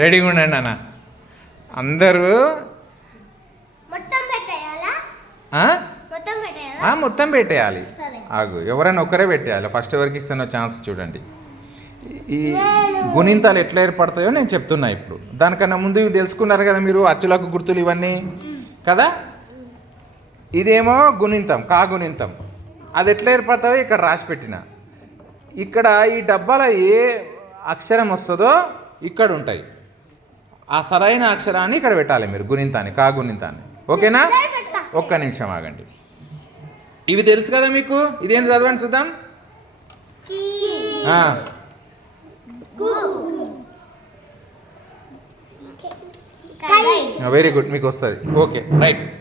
రెడీగా ఉండండి అన్న అందరూ మొత్తం పెట్టేయాలా. ఆగు ఎవరైనా ఒక్కరే పెట్టేయాలి. ఫస్ట్ ఎవరికి ఇస్తానో ఛాన్స్ చూడండి. ఈ గుణింతాలు ఎట్లా ఏర్పడతాయో నేను చెప్తున్నా ఇప్పుడు. దానికన్నా ముందు ఇవి తెలుసుకున్నారు కదా మీరు అచ్చులకు గుర్తులు ఇవన్నీ? కదా? ఇదేమో గుణింతం కా గుణింతం. అది ఎట్లా ఏర్పడతాయో ఇక్కడ రాసి పెట్టిన. ఇక్కడ ఈ డబ్బాలో ఏ అక్షరం వస్తుందో ఇక్కడ ఉంటాయి. ఆ సరైన అక్షరాన్ని ఇక్కడ పెట్టాలి మీరు గుణింతాన్ని కా గుణింతాన్ని. ఓకేనా? ఒక్క నిమిషం ఆగండి. ఇవి తెలుసు కదా మీకు? ఇదేం చదవండి చూద్దాం కీ. ఆ, గు. కై వెరీ గుడ్ మీకు వస్తుంది. Okay right.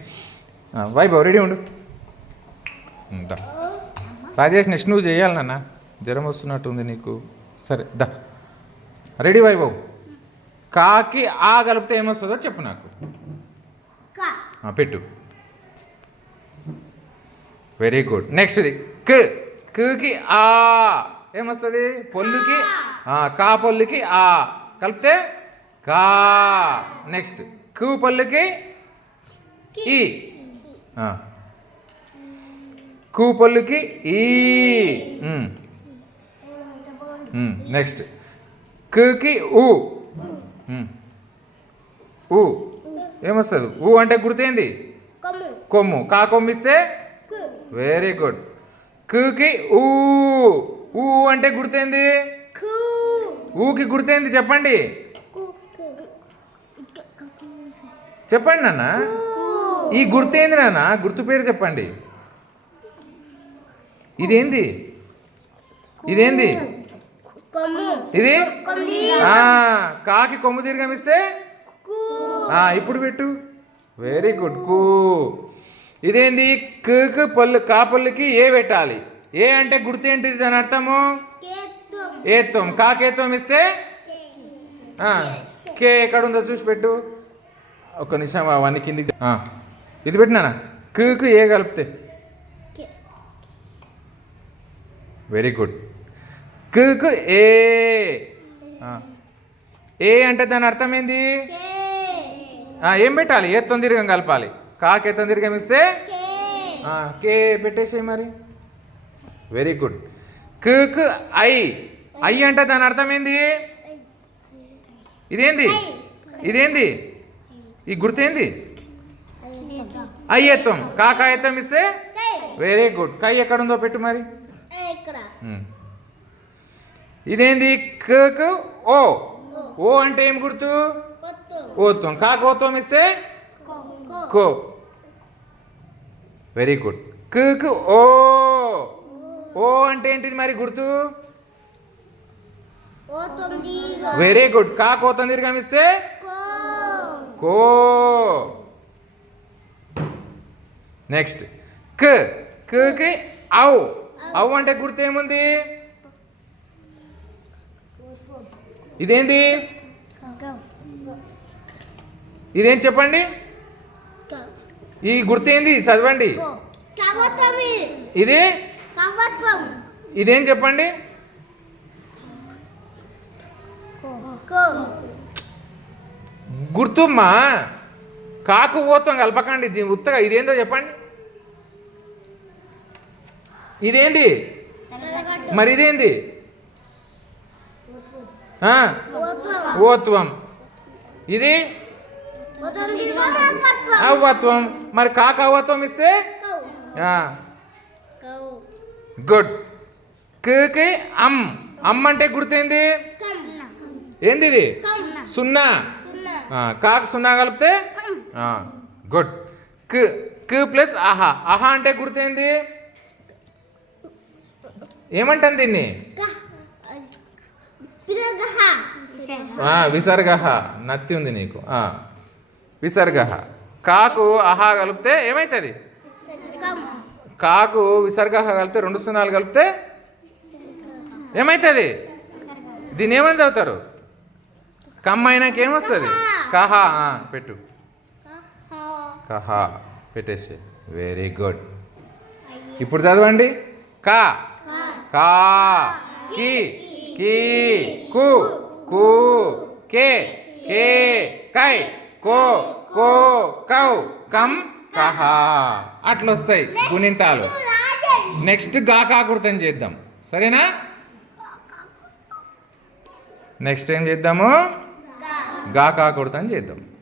వైభవ్ రెడీ ఉండు. దా. రాజేష్ నెక్స్ట్ నువ్వు చేయాలి నాన్న. జ్వరం వస్తున్నట్టుంది నీకు. సరే దా. రెడీ వైభవ్. కాకి ఆ కలిపితే ఏమొస్తుందో చెప్పు నాకు. పెట్టు. వెరీ గుడ్ నెక్స్ట్ ఇది. క్. కుకి ఆ. ఏమొస్తుంది? పొల్లుకి కా. పొల్లుకి ఆ. కలిపితే కా. నెక్స్ట్కు పొల్లుకి ఈ. కు పొల్లుకి ఈ. నెక్స్ట్ కుకి ఊ. ఊ. ఏమొస్తుంది? ఊ అంటే గుర్తేంది? కొమ్ము. కా కొమ్మిస్తే? వెరీ గుడ్ కుకి ఊ. ఊ అంటే గుర్తేంది? ఊకి గుర్తేంది చెప్పండి? చెప్పండి నాన్న. ఈ గుర్తేంది నాన్న? గుర్తు పేరు చెప్పండి. ఇదేంది? ఇదేంది? ఇది? కాకి కొమ్ము దీర్ఘమిస్తే? కు. ఆ, ఇప్పుడు పెట్టు. వెరీ గుడ్ కూ. ఇదేంది? కుకు పళ్ళు కా పళ్ళుకి ఏ పెట్టాలి? ఏ అంటే గుర్తేంటిది దాని అర్థము? ఏత్వం. కాకేత్వం ఇస్తే? కే. ఎక్కడ ఉందో చూసి పెట్టు. ఒక నిమిషం అవన్నీ కిందికి ఇది పెట్టినానా కుకు ఏ కలిపితే? కే. వెరీ గుడ్ కుకు ఏ. ఏ అంటే దాని అర్థం ఏంది? కే ఏం పెట్టాలి? ఏ తొందరగా కలపాలి? కాకి ఏ తొందరగా ఇస్తే కే. ఆ, కే పెట్టేసేయి మరి. వెరీ గుడ్ కుకు ఐ. ఐ అంటే దాని అర్థం ఏంది? ఇదేంది? ఇదేంది? ఈ గుర్తేంది? అయ్యత్వం కాకాయత్వం ఇస్తే? కై. వెరీ గుడ్ కై ఎక్కడుందో పెట్టు మరి. ఇదేంది? కకు ఓ. ఓ అంటే ఏం గుర్తు? కొత్తు ఓత్వం ఇస్తే? కో. Very good. కకు ఓ. ఓ అంటే ఏంటిది మరి గుర్తు? Very good. కా కోతం దీర్ఘమిస్తే కో కో. నెక్స్ట్. క కకి ఔ. ఔ అంటే గుర్తు ఏముంది? ఇదేంది? ఇదేం చెప్పండి? ఈ గుర్తు ఏంది చదవండి కవత్వం ఇది? కవత్వం. ఇదేం చెప్పండి? గుర్తుమ్మా కాకు ఓత్వం కలపకండి దీని ఉత్తగా ఇదేందో చెప్పండి. ఇదేంది? మరి ఇదేంది ఓత్వం. ఇది? అవ్వత్వం. మరి కాక అవ్వత్వం ఇస్తే? కౌ. కౌ. గుడ్. కుకి అమ్. అమ్ అంటే గుర్తేంది? కం. ఏంది ఇది? కం. సున్నా. కాకు సున్నా కలిపితే? గుడ్. క్ క్ ప్లస్ ఆహా ఆహా అంటే గుర్తేంది? ఏమంటాను దీన్ని? విసర్గహ. నత్తి ఉంది నీకు. ఆ, విసర్గహ. కాకు అహా కలిపితే ఏమవుతుంది కాకు విసర్గహ కలిపితే రెండు సున్నాలు కలిపితే ఏమవుతుంది దీన్ని ఏమని చదువుతారు? కమ్మ అయినాక ఏమొస్తుంది? కహ. పెట్టు. కహ. పెట్టేసి వెరీ గుడ్ ఇప్పుడు చదవండి. కా. కా. కి. కి కు కు కే కే కై కో కో కౌ కం కహ. అట్లా వస్తాయి గుణింతాలు. నెక్స్ట్ గాకాకృతం చేద్దాం. సరేనా? నెక్స్ట్ ఏం చేద్దాము? గాకాకృతం చేద్దాం.